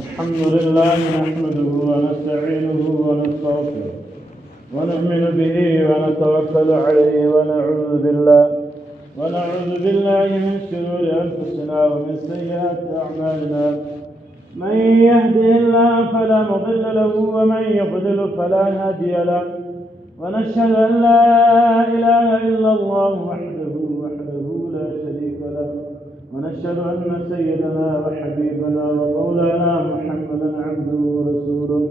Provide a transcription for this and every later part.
الحمد لله نحمده ونستعينه ونستغفره ونؤمن به ونتوكل عليه ونعوذ بالله من شرور أنفسنا ومن سيئات أعمالنا من يهده الله فلا مضل له ومن يضلل فلا هادي له ونشهد أن لا إله إلا الله وحده لا شريك له ونشهد أن سيدنا وحبيبنا ومولانا محمدا عبده ورسوله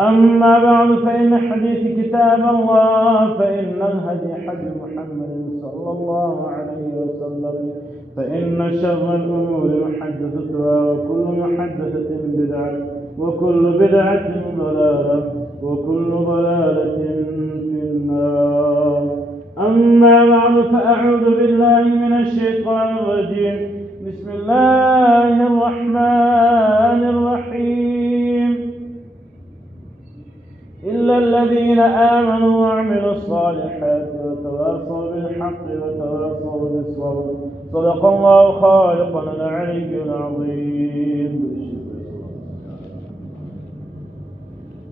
أما بعد فإن حديث كتاب الله فإن الهدي حديث محمد صلى الله عليه وسلم فإن شر الأمور محدثتها وكل محدثة بدعة وكل بدعة ضلالة وكل ضلالة في النار أما بعد فأعوذ بالله من الشيطان الرجيم بسم الله الرحمن الرحيم إلا الذين آمنوا وعملوا الصالحات وتواصوا بالحق وتواصوا بالصبر صدق الله خالقنا العلي العظيم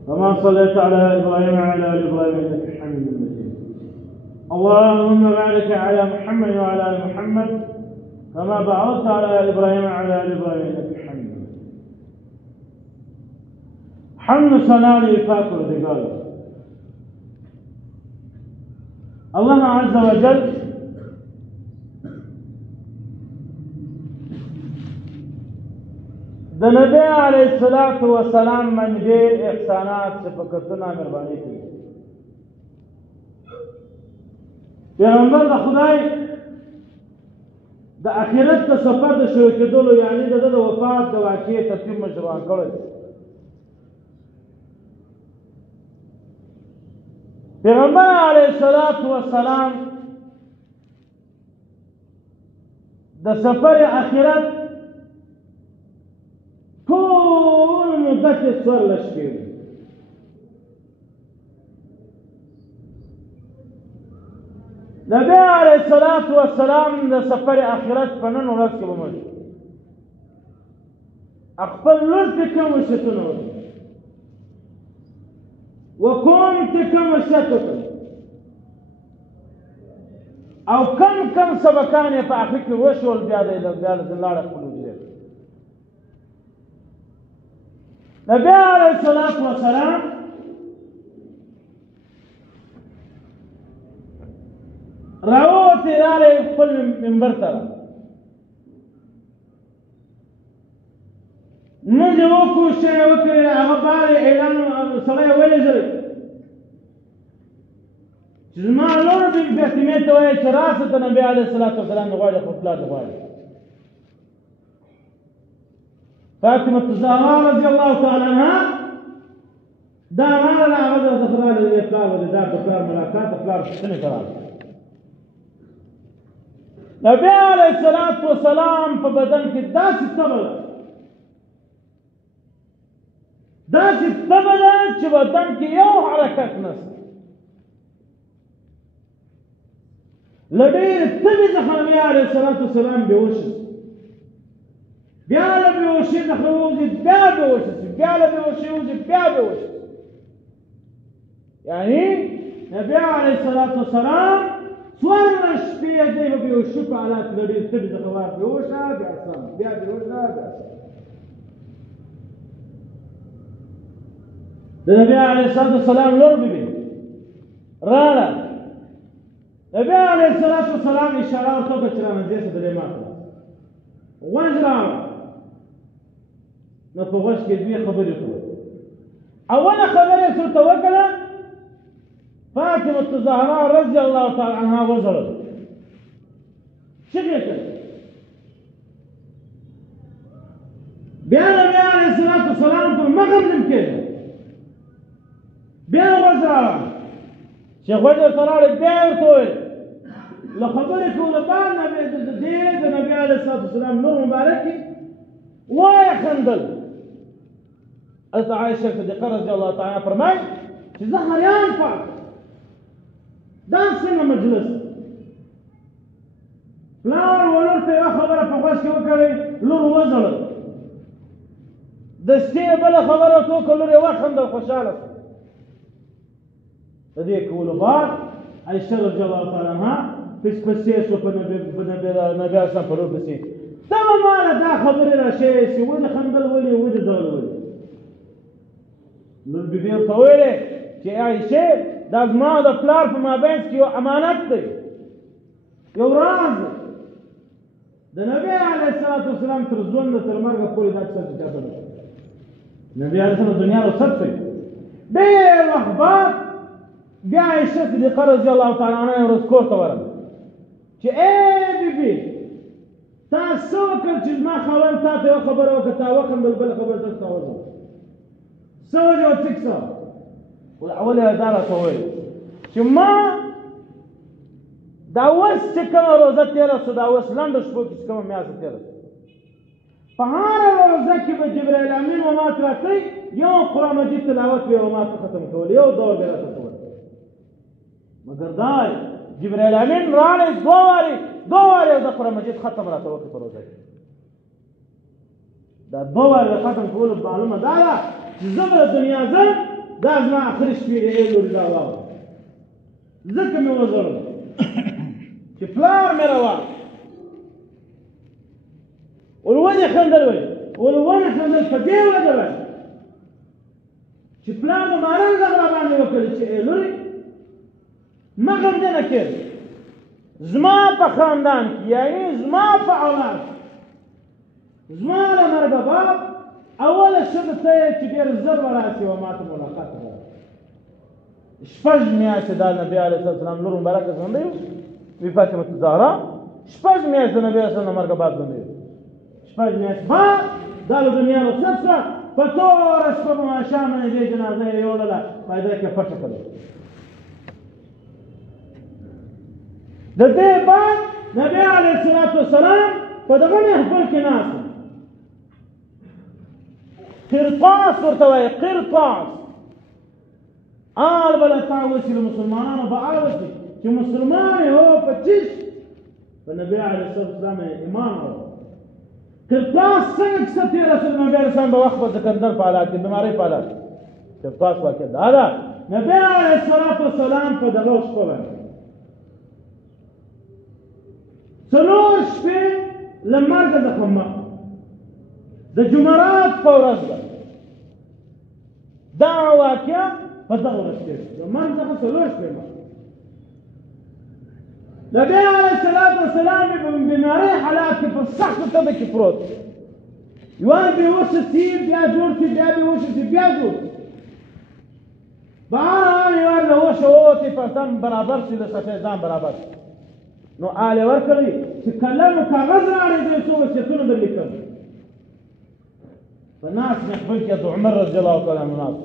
كما صليت على إبراهيم وعلى آل إبراهيم إنك حميد مجيد اللهم بارك على محمد وعلى آل محمد كما باركت على آل إبراهيم وعلى آل إبراهيم إنك حميد مجيد حمد صلاة لفاق ودقال الله عز وجل د نبی علیہ الصلوۃ والسلام من ډېر احسانات صفاتونه مهرباني کوي پیغمبر د خدای د آخرت ته سفر د شروع کېدلو یعنی د وفات د واقعې ترتیب مشروع کړی پیغمبر علیہ الصلوۃ والسلام د سفر آخرت ټول مدت څوارلس شپې نبی علیہ الصلوۃ والسلام د سفر آخرت په نن ورځ کې ومړ خپل لور ته کوم وصیتونه وکړي وکوم ته کوم وصیت وکړي او کم سبقان یې په آخر کې وشول بیا د لاړه خپل وجود نبی علیہ الصلوۃ والسلام راوتی رالی خپل منبر ته موږ یې وکوشش وکړې هغه بار اعلان سړی ولېږلی چې زما لور فاطمې ته وایي چې راسه ته نبي علیه الصلوۃ والسلام نه غواړي خپل پلار ته غواړي فاطمة الزهراء رضي الله تعالى عنها دا راغله هغه د زهرا د پلار د پلار ملاقات د پلار پوښتنې کوله نبی علیہ الصلوۃ والسلام په بدن کې داسې تبه ده چې بدن کې یو حرکت نشته له ډېرې تبې څخه نبی علیہ الصلوۃ والسلام بېهوش شو بیا له بېهوشۍ څخه ووځي بیا بېهوش شي بیا له بېهوشۍ ووځي بیا بېهوش شي یعنی نبی علیہ الصلوۃ والسلام څوارلس شپې دی په بېهوشۍ په حالت له ډېرې تبې څخه وار بېهوشه بیا سم بیا بېهوشه بیا سم د نبی علیہ الصلوۃ والسلام لور بیبي راړه نبی علیہ الصلوۃ والسلام اشاره ورته وکړه چې رانږدې شه دلې ما کړه غوږ راوړه نو په غوږ کې دوې خبرې وکړه اوله خبره یې ورته وکړه فاطمة الزهراء رضي الله تعالى عنها وزړل چغې کړې بیا نبی علیہ الصلوۃ والسلام په مغم نیم کېده بیا غوږ راوړه چې غوږ ورته راوړې بیا یې ورته وویل له خبرې کولو بعد د نبي علیه الصلوۃ والسلام نور مبارکې وایه خندل حضرت عایشه صدیقه رضی الله تعالی عنها فرمایي چې زه حیران پاتې دا څنګه مجلس پلار ولور ته یوه خبره په غوږ کې وکړئ لور وژړل دستې بله خبره ورته وکړه لور یې وخندل خوشحاله شو. د دې کولو بعد عایشه رضی الله تعالی عنها پس پسې شو په نبي اسلام په لور پسې ته به ماله دا خبرې راشې چې ولې خندل ولې ولې ډول ولې لور بیبي ورته ویلې چې عایشه دا زما د پلار په مابینځ کې یو امانت دی یو راز دی د نبي علیه الصلاة والسلام تر ژونده تر مرګه پورې دا څه چاته نه نبي علیه السلام دنیا رخصت شوی ډېر وخت بعد بیا عایشه صدیقه رضی الله تعالی عنها یو ورځ کور ته ورغله چې ای بیبي تا څه وکړل چې زما خاوند تا ته یوه خبره وکړه تا وخندل بله خبره ته تا وځل څه وجه وه څه کیسه وه اول یې دا راته وویل چې ما دا اوس چې کومه روزه تېره شو دا اوس لنډو شپو کې چې کومه میاشته تېره شوه په هره روزه کې به جبرائیل امین و ماته راتلی یو قرآن مجید تلاوت به یې و ماته ختم کول یو دور به یې راته کول مګر دا جبرائیل امین راغلی دوه وارې د قرآن مجید ختم راته وکړي په روزه کې دا دوه وارې د ختم کولو معلومه دا ده چې زه به د دنیا ځم دا زما آخري شپې دی ای لورې دا واوره ځکه مې وژړل چې پلار مې راواغ ولې خندل ولې خندل په دې وجه باندې چې پلار مې ماران غږ راباندې وکړي چې ای لورې مه غمجنه کېږه زما په خاندان کې یعنې زما په اولاد زما له مرګه بعد اوله ښځه ته یې چې ډېر زر به راسي و ما ته ملاقات ته شپږ میاشتې دا نبي علیه الصلاة والسلام لور مبارکه ژوندی وي فاطمة الزهرا شپږ میاشتې د نبي علیه السلام د مرګه بعد ژوندی وي شپږ میاشتې بعد دا له دنیا رخصت شوه په توره شپه به ماښام باندې دې جنازه یې یوړله په هدیره کې پټه کړله د دې بعد نبي علیه الصلاة والسلام په دغه محفل کې ناست قرطاس ورته وایي قرطاس آل بله تاوسي له مسلمانانو به اوسي چې مسلمان یې هو په چیش په نبي علیه الصلاة والسلام ایمان راوړ قرطاس څنګه کیسه تېره شوه نبي علیه السلام به وخت په سکندر په حالات کې بیمارۍ په حالات قرطاس واقع دا ده نبي علیه الصلاة والسلام په دغه شپه باندې څلور شپې له مرګه څخه مخکې د جمعرات په ورځ ده دا واقعه په دغه ورځ کېږي د مرګ څخه څلور شپې مخکې نبي علیه الصلاة والسلام په بیمارۍ حالات کې په سختو تبه کې پروت یوان بېهوشه سي بیا جوړ شي بیا بېهوشه سي بیا جوړ شي بهرحال یوان له هوشه ووتې په ځان برابر شي له صفحې ځان برابر شي نو آل یې ورکړي چې قلم و کاغذ راوړئ د یو څو وصیتونه در لیکم په ناست محفل کې د عمر رضی الله تعالی عنه ناست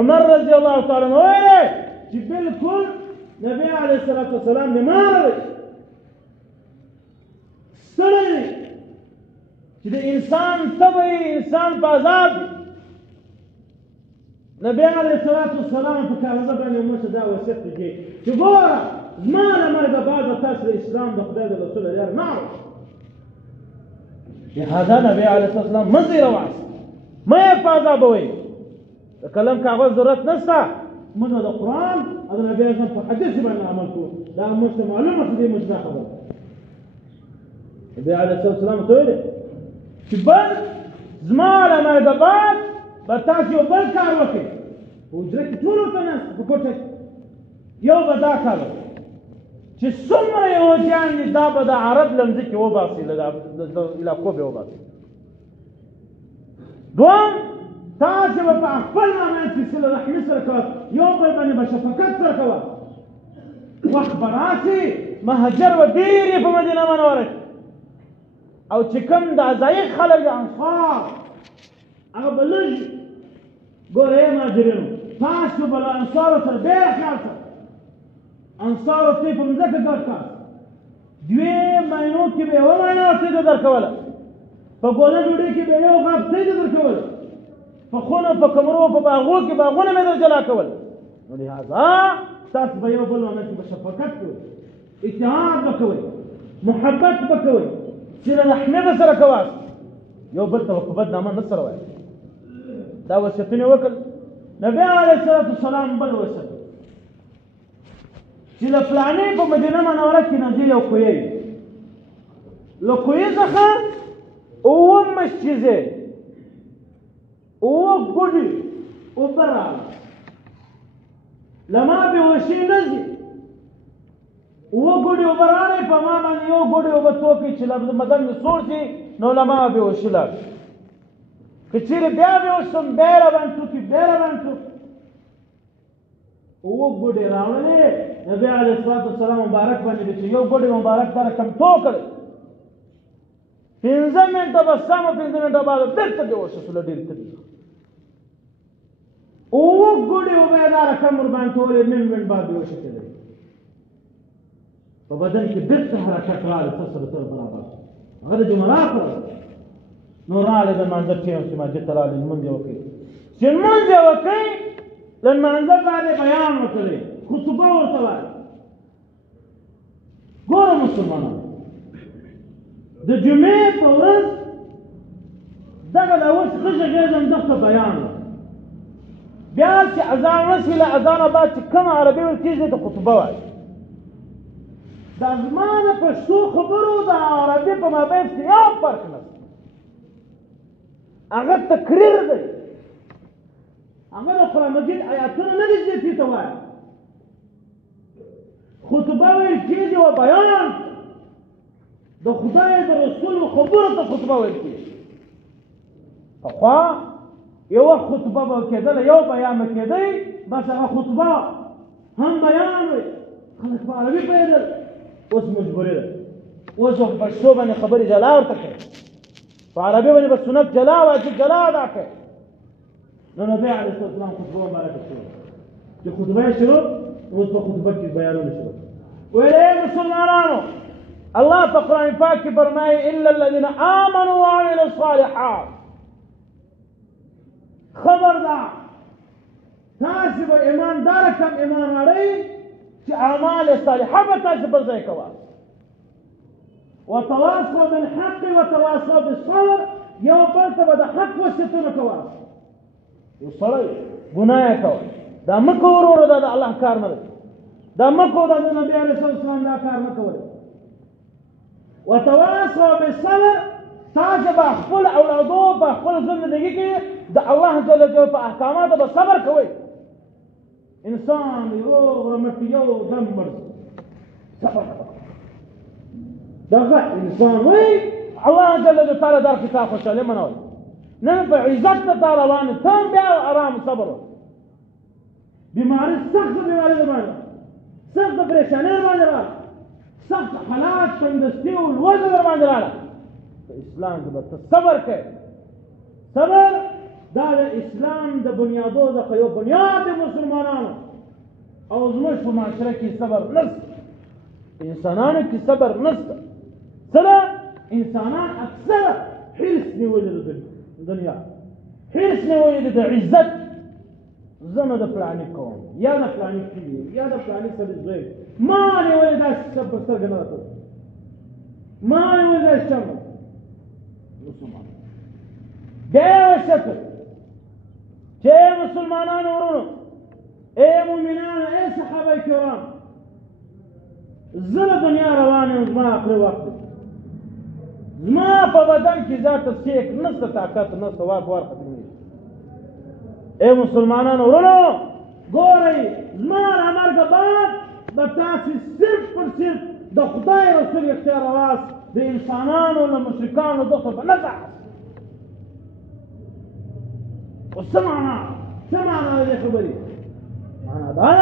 عمر رضی الله تعالی عنه ویلې چې بلکل نبي علیه الصلاة والسلام بیماره دی ستړی دی چې د انسان تبه یې انسان په عذاب دی نبي علیه الصلاة والسلام په کاغذه باندې وموږ دا وصیت وکړي چې ګوره زما له مرګه بعد به تاسو د اسلام د خدای د رسول لار نه اړوئ لهذا نبي عليه الصلاة والسلام مه زیرواسئ مه یې په عذابوئ د قلم کاغذ ضرورت نشته موږ د قرآن او د نبي اعظم په حدیث باندې عمل کوو دا موږ ته معلومه شو دې موږ دا خبره نبي عليه الصلاة والسلام ته ویلې چې بل زما له مرګه بعد به تاسو یو بل کار وکړئ په حجره کې ټول ورته ناست په کوټه کې یو به دا کار وکړئ چې څومره یهودیان دي دا به د عرب له مځکې وباسي له علاقو به یې وباسي دوم تاسې به په خپل مابینځ کې صله رحمي سره کوه یو بل باندې به شفقت سره کوه وخت به راسي مهاجر به ډېر یې په مدینه منوره کې او چې کوم د ضعیف خلک د انصار هغه به لږ ګوره ای مهاجرینو تاسو به له انصارو سره ډېر خیال سره انصارو ته په مځکه ګډ کاست دوې مینو کې به یوه مینا ورته درکوله په ګوله ډوډۍ کې به یو غاب ته درکوله په خونو په کمرو په باغو کې باغونه مې در جلا کول نو لهذا تاسو به یو بل باندې په شفقت کوئ اتحاد به کوئ محبت به کوئ صله رحمي به سره کوئ یو بل ته په بدنامه نه سره وایئ دا وصیتونه وکړل. نبی علیه الصلاة والسلام بل وصیت چې د فلانې په مدینه منوره کې نږدې یو کوی له کوی څخه 7 مسجدې 7 ګوډې اوبه راغلې له ما بېهوشي نه ځي 7 ګوډې اوبه راغلې په ما باندې یو ګوډې اوبه توکي چې بدن مې سوړ شي نو له ما بېهوشي لاړ که چیرې بیا بېهوش شم بیا یې راباندې توکي بیا یې راباندې توکي 7 ګوډې راوړلې نبی علیه الصلاة والسلام مبارک باندې چې یو ګوډې مبارک تا کم تو کړی 15 منټه بس سمه 15 منټه بعد بېرته بېهوشه شوله ډېر تلي 7 ګوډې اوبه یې دا رقم ورباندې تولې منټ بعد بېهوشه کېدی په بدن کې بېرته حرکت راغی څه سره سره برابر هغه د جمعرات نو راغلی د لمانځه ټیم چې مسجد ته راغلی لمونځ یې وکړي چې لمونځ یې وکړي د لمانځه باندې بیان وکړی خطبه ورته وایي ګوره مسلمانانو د جمعې په ورځ دغه د اوس ښه غږېږم دغه بیان و بیا چې اذان وشي له اذانه بعد چې کومه عربي ویل کېږي د خطبه وایي دا زما د پښتو خبرو د عربي په مابین کې یو فرق نشته هغه تقریر دی هغه د قرآن مجید آیاتونه نه دي چې ته وایي خطبه ویل کېږي او بیان د خدای د رسول خبرو ته خطبه ویل کېږي پخوا یو وخت خطبه به کېدله یو بیان به کېدی بس هغه خطبه هم بیان وي خلک په عربي پوهېدل اوس مجبوري ده اوس په پښتو باندې خبرې جلا ورته کوي په عربي باندې به سنت جلا واجب جلا ادا کوي نو نبی علیه الصلاة والسلام خطبه مبارکه شروع چې خطبه یې شروع اوس په خطبه کې بیانونه شروع ویل مسلمانانو الله په قرآن پاک کې فرمایي الا الذين آمنوا وعملوا الصالحات خبردار تاسې به ایماندار کم ایمان لرئ چې اعمال صالحه به تاسې پر ځای کوئ وتواصوا بالحق وتواصوا بالصبر یو بل ته به د حق وصیتونه کوئ یو سړی ګناه یې کوي دا مه کوه وروره دا د الله کار نه دی دا مه کوه دا د نبي علیه الصلاة والسلام دا کار نه کولی وتواصوا بالصبر تاسې به خپل اولادو په خپل زندګي کې د الله جل جلاله په احکاماتو به صبر کوئ انسان یو رمټ یو دم مړ صبر دغه انسان وی الله جل جلاله در کتاب خوشاله منول نن په عزت ته روان ته بیا آرام صبر بیماری سخت بیماری باندې سخت پریشانی باندې راځي سخت حالات تندرستی او وزن باندې راځي په اسلام کې به صبر کوي صبر دا د اسلام د بنیادو د یو بنیاد د مسلمانانو او زموږ په معاشره کې صبر نشته انسانانو کې صبر نشته سره انسانان اکثر حرص نیولې د دنیا حرص نیولې د عزت زه د فلاني کوم یا د فلاني کلي یا د فلاني سړي زوی ما نیولې داسې څه په سترګه نه راته ما نیولې داسې څه مسلمان بیا وشکر چې مسلمانانو ورونو اے مؤمنانو اے صحابه کرام زه د دنیا روان یم زما آخري وخت زما په بدن کې ذاته سیک نشته طاقت نشته واک وار ختمېږي اے مسلمانانو ورونو ګورئ زما له مرګه بعد به تاسې صرف پر صرف د خدای رسول اختیار واست د انسانانو له مشرکانو دغه به نه څه معنا څه معنا د دې خبرې معنا دا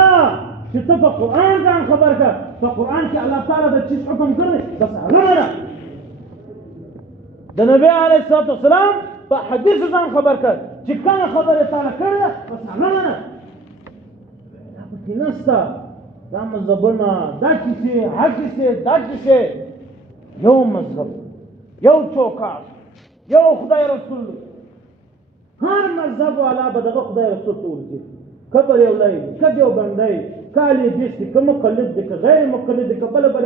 چې ته په قرآن ځان خبر کړه په قرآن کې الله تعالی د چیز حکم کړی بس هغه نه د نبی علیه الصلاة والسلام په حدیث ځان خبر کړه چې کومه خبره تعالی کړې ده بس هغه نه دا پکې نشته دا مذهبونه دا کیسې هر کیسې دا کیسې یو مذهب یو چوکاټ یو خدای رسول هر مذهب والا به دغه خدای رسول ته ورځي کبر یو لای کد یو بندای کالی دې که مقلد دې که غیر مقلد دې که بل بل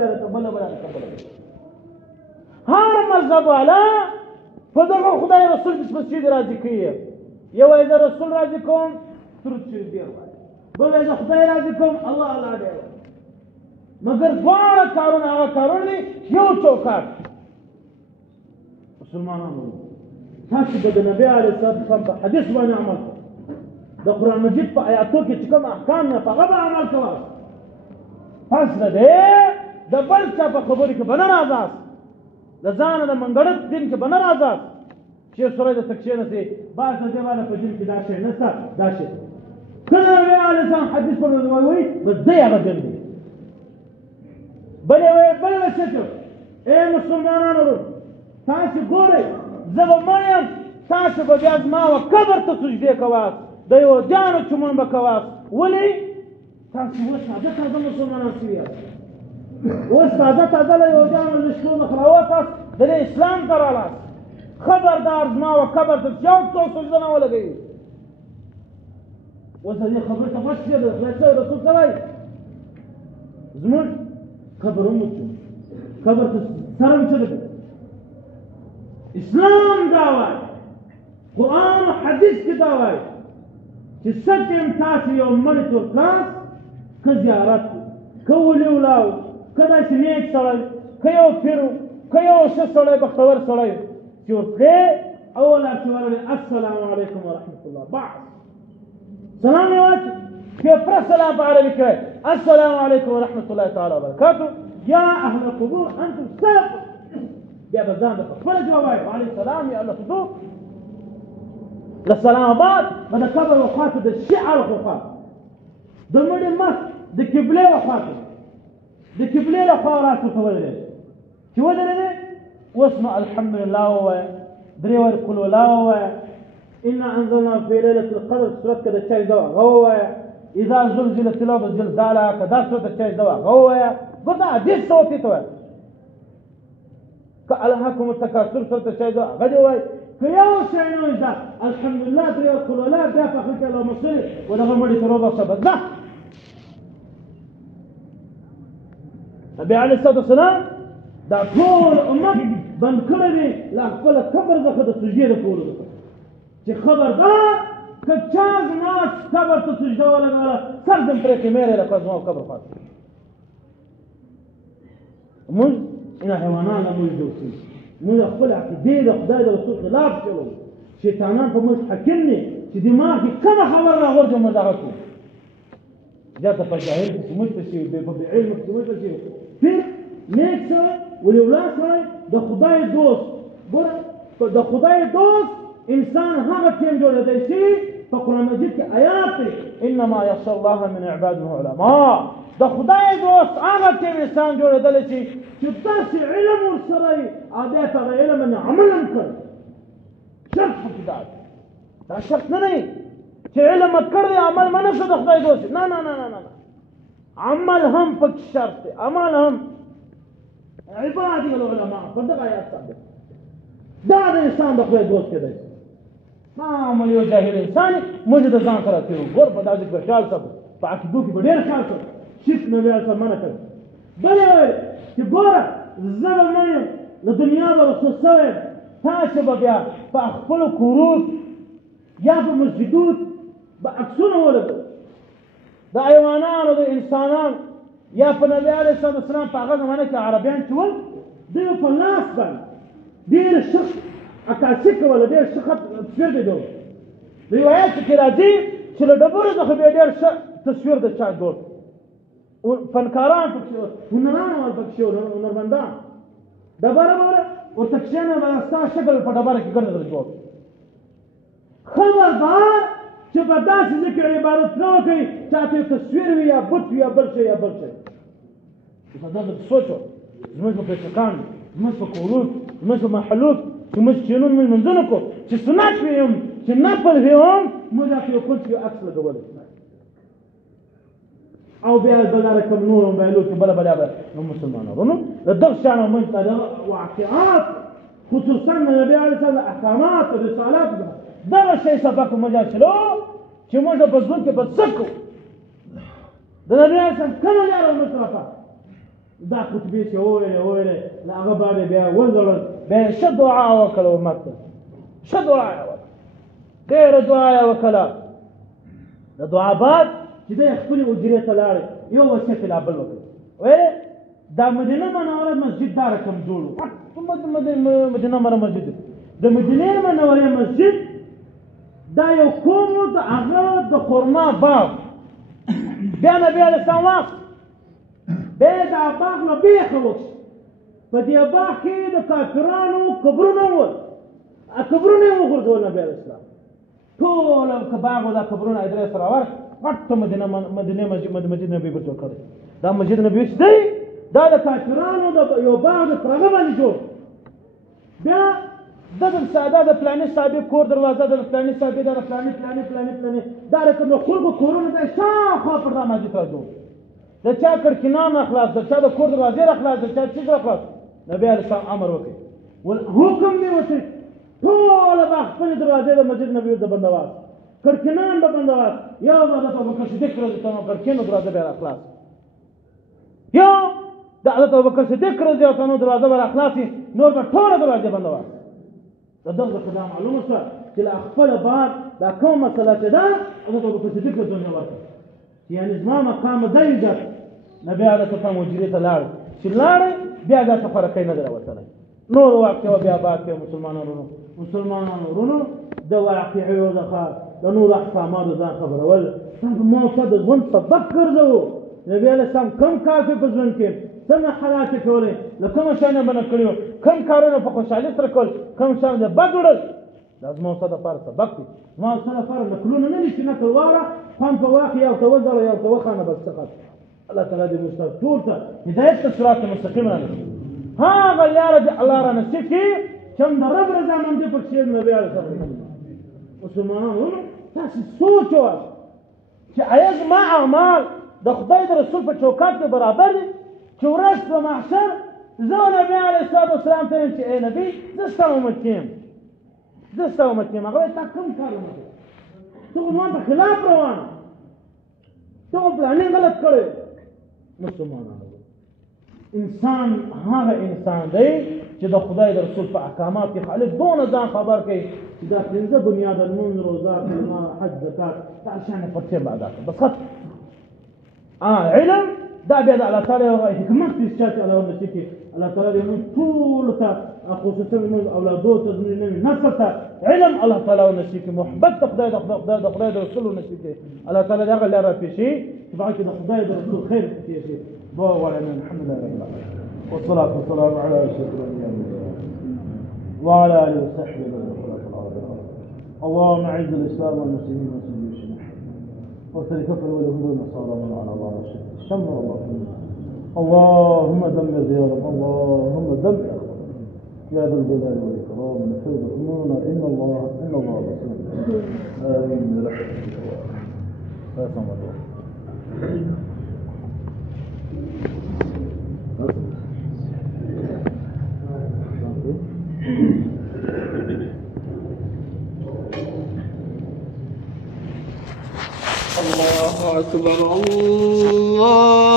هر مذهب والا په دغه خدای رسول بس مسجد راځي کوي یو وایي زه رسول راضي کوم درود شریف ډېر وایي، بل وایي زه خدای راضي کوم الله الله ډېر وایي. مګر دواړه کارونه هغه کارونه دي یو چوکاټ. مسلمانانو تاسو به د نبي علیه السلام په حدیث باندې عمل کوئ، د قرآن مجید په آیاتو کې چې کوم احکام نه په هغه به عمل کوئ. پس د دې د بل چا په خبرې کې به نه راځاست، د ځانه د منګړت دین کې به نه راځاست چې سړی د تکشېنسې بعض د دې باندې په دین کې دا شی نشته دا شی. کله نبي علیه السلام حدیث پر وایي بس دی هغه دین دی. بل څه ای مسلمانانو تاسو ګورئ زه به مړ یم، تاسو به بیا زما و قبر ته سجدې کوئ، د یهودیانو چمون به کوئ. ولې تاسو اوس تازه تازه مسلمانان شوي یاست، اوس تازه تازه له یهودیانو لشکرو نه راوتاست، د دې اسلام ته رالاست. خبردار زما و قبر ته یو څوک سجده نه ولګوي. اوس د دې خبرې ته بس کېږي خدای رسول څه وایي زموږ قبر هم وچو قبر ته سر هم څه دی. اسلام دا وایي، قرآن و حدیث کې دا وایي چې څه ټیم تاسو یو مړي ته ورتلاست، که زیارت و که ولي ولاړ و که داسې نیک سړی که یو پیر و که یو ښه سړی بختور سړی چې ورتلې اول چې ورغلې السلام علیکم ورحمة الله بعض سلام یې واچو بیا پوره سلام په عربي کې السلام علیکم ورحمة الله تعالی وبرکاته یا اهل القبور انتم سلف. بیا به ځان درته خپله جواب وایي وعلیکم السلام یا اهل القبور. له سلام آباد به د قبر وخواته د شعر وخواته د مړي مخ د قبلې وخواته د قبلې له خوا راسه ته ودرېږي چې ودرېدې اوس نو الحمدلله ووایه، درې وارې قل والله ووایه، انا انزلنا في ليله القدر سورت کې د چای دوا هغه ووایه، اذا زلزلت الارض زلزالها که دا سورت د چای دوا هغه ووایه. ګور دا حدیث څه ورته وایه که الهاکم التکاثر سورت د چای دوا هغه دې وایي. که یو شی نه وي دا الحمدلله درې وارې قل والله بیا په اخر کې اللهم صل و دغه مړي ته وبخښه بس ده. نبي عليه الصلاة والسلام دا ټول امت بند کړی دی له خپله قبر څخه د سجدې د کولو دپاره چې خبردار که چا زما قبر ته سجده ولګوله سر دم پرې کیمېرې لکه زما قبر خواته. موږ اینا حیوانان نه موږ جوړ شوي، موږ د خپل عقیدې د خدای د رسول خلاف چلوو. شیطانان په موږ حاکم دي چې دماغ کې کومه خبره راغورځوو موږ هغه کوو. زیاته په جاهل پسې موږ پسې په بې علمه پسې موږ پسې پیر نیک سړی ولي ولاړ سړی د خدای دوست. ګوره د خدای دوست انسان هغه ټیم جوړېدی چې په قرآن مجید کې آیات دی انما یخشى الله من عباده العلماء. د خدای دوست هغه ټیم انسان جوړېدلی چې داسې علم ورسره وي او بیا په هغه علم باندې عمل هم کړی. شرط پکې دا شرط نه دی چې علم مت کړی عمل مه نه شو د خدای دوست. نه نه نه نه عمل هم پکې شرط دی، عمل هم عبادي العلماء پر دغه آیات ثابت دا د انسان د خدای دوست کېدی. معمول یو جاهل انسان موږ د ځان سره تېرو. ګور په دا ځای کې به خیال ساتو، په عقیدو کې به ډېر خیال ساتو. شرک نبي علیه السلام منع کړی. بل یې ویل چې ګوره زه به مړ یم له دنیا به رخصت شوی یم، تاسو به بیا په خپلو کورو یا په مسجدو به عکسونه ولګوئ د حیوانانو د انسانانو یا په نبي علیه السلام په هغه زمانه کې عربیان چې ول دوی په لاس باندې ډېر ښه عکاسي کوله، ډېر ښه تصویر دی جوړ. روایت کې راځي چې له ډبرو څخه بیا ډېر ښه تصویر د چا جوړ. فنکاران پکښې وو، هنران هم پکښې وو، هنرمندان. ډبره به ورته کښېنه به ستا شکل په ډبره کې ګرځېدل جوړ. خبردار چې په داسې ذکر عبادت نه وکړئ چاته یو تصویر وي یا بت وي یا بل شی یا بل شی. دا درته سوچ وکړه زموږ په پیچکان زموږ په کورو زموږ په محلو چې موږ چینون موږ لمونځونه کوو چې سنت وي هم چې نفل وي هم موږ هلته یو کونج کې یو عکس لګولی او بیا بل رقم نور موبایلو کې بله بله به نو مسلمانانو د دغه شیانو موږ ته د واقعات خصوصا د نبي علیه السلام د احکامات او رسالات دغه شی سبق موږ اخلو چې موږ په ژوند کې به څه کوو. د نبي علیه السلام کومه لاره موږ طرفه دا خطبې چې وویلې له هغه باندې بیا وځړل بیا ښه دعا وکړه امت ته ښه دعا یې وکړه ډېره دعا یې وکړه. د دعا بعد چې دی خپلې حجرې ته لاړې یو وصیت یې لا بل وکړ. ویل دا مدینه منوره مسجد دا رقم جوړ و. مدینه منوره مسجد د مدینې منورې مسجد دا یو کوم و د هغه د خرما باغ. بیا نبي علیه السلام واخ بیا یې دا باغ نه بیخه وکړ. په دې باغ کې د کافرانو قبرونه ول. قبرونه یې وغورځول نبي علیه السلام. ټول باغ و دا قبرونه ادرې سره ورک غټه مدینې مسجد نبي جوړ کړی. دا مسجد نبي چې دی دا د کافرانو د یو باغ د پرغه باندې جوړ. بیا دا د فلاني صاحب کور دروازه د فلاني صاحب دا د فلاني دا رقم د خلکو کورونه دی شاوخوا پر دا مسجد را جوړ. د چا کړکینان را خلاص، د چا د کور دروازې را خلاص، د چا څیز را خلاص. نبي علیه السلام امر وکړ حکم دی وته ټوله به خپلې دروازې د مسجد نبي د بندواست، کړکینان به بندواست. یو به حضرت ابوبکر صدیق رضی الله عنه کړکینو دروازه به را خلاص، یا د حضرت ابوبکر صدیق رضی الله عنه دروازه به را خلاصې، نور به ټوله دروازې بندواست. د دغه خدا معلومه شوه چې له خپله بعد دا کومه مسله چې ده حضرت ابوبکر صدیق رضی الله عنه ورکړه. یعنې زما مقام دی ده. نبي علیه السلام حجرې ته لاړ، چې لاړې بیا دا تفرقې نه دی راوتلی. نور واقعه بیا بعد کې مسلمانانو ورونو د واقعیو څخه د نورو احکاماتو ځان خبرول موږ د ژوند سبق ګرځوو. نبي علیه السلام کوم کار کوي په ژوند کې، څنګه حالات یې کولې، له کومه شی نه منع کړي وو، کوم کارونه په خوشحالۍ سره کول، کوم شیان د بد وړل. دا زما ستا دپاره سبق دی. زما ستا دپاره نقلونه نه دي چې نقل واوره خوند په واخلې یو ته وځړه یو ته وخانه بس څه خاص. الله تعالی دې موږ ټول ته هدایت ته صراط مستقیم رانصیب. هغه لاره دې الله رانصیب کړي چې هم د رب رضامندي پکې نبي علیه السلام. مسلمانانو تاسې سوچ وکړئ چې آیا زما اعمال د خدای د رسول په چوکاټ کې برابر دي چې ورځ په محشر زه نبي علیه السلام ته یم چې ای نبي زه ستا امت یم، زه ستا امت یم. هغه وایي تا کوم کار ونه کړ، ته خو زما په خلاف روان، ته خو پلانینګ غلط کړی. مسلمانانو انسان هغه انسان دی چې د خدای د رسول په احکامات کې خالص دونه ځان خبر کوي چې دا پنځه بنیاد لمونځ، روزه، کلمه، حج، زکات دا شیان یې په ټیم ادا کړه. بس ختم. علم دا بیا د الله تعالی یو حکمت دی چې الله ورنصیب کړي. الله تعالی دې موږ ټولو ته خصوصا زموږ اولادو ته زموږ نوي نسل ته علم الله تعالی ورنصیب کړي، محبت د خدای د رسول ورنصیب کړي. الله تعالی دغه لاره راپېښي چې په هغه کې د خدای د رسول خیر پکې شي. دعا وغواړئ. الحمد لله رب العالمين والصلاة والسلام على أشرف الأنبياء وعلى آله وصحبه وسلم. اللهم أعز الإسلام والمسلمين والمسلمين وارفع الكفر واليهود والنصارى ومن على الله والشرك شمر الله فينا. اللهم دمر ديارهم، اللهم دمر يا ذا الجلال والإكرام نفذ أمورنا إن الله بصير. آمين برحمتك يا سمع الله. الله أكبر الله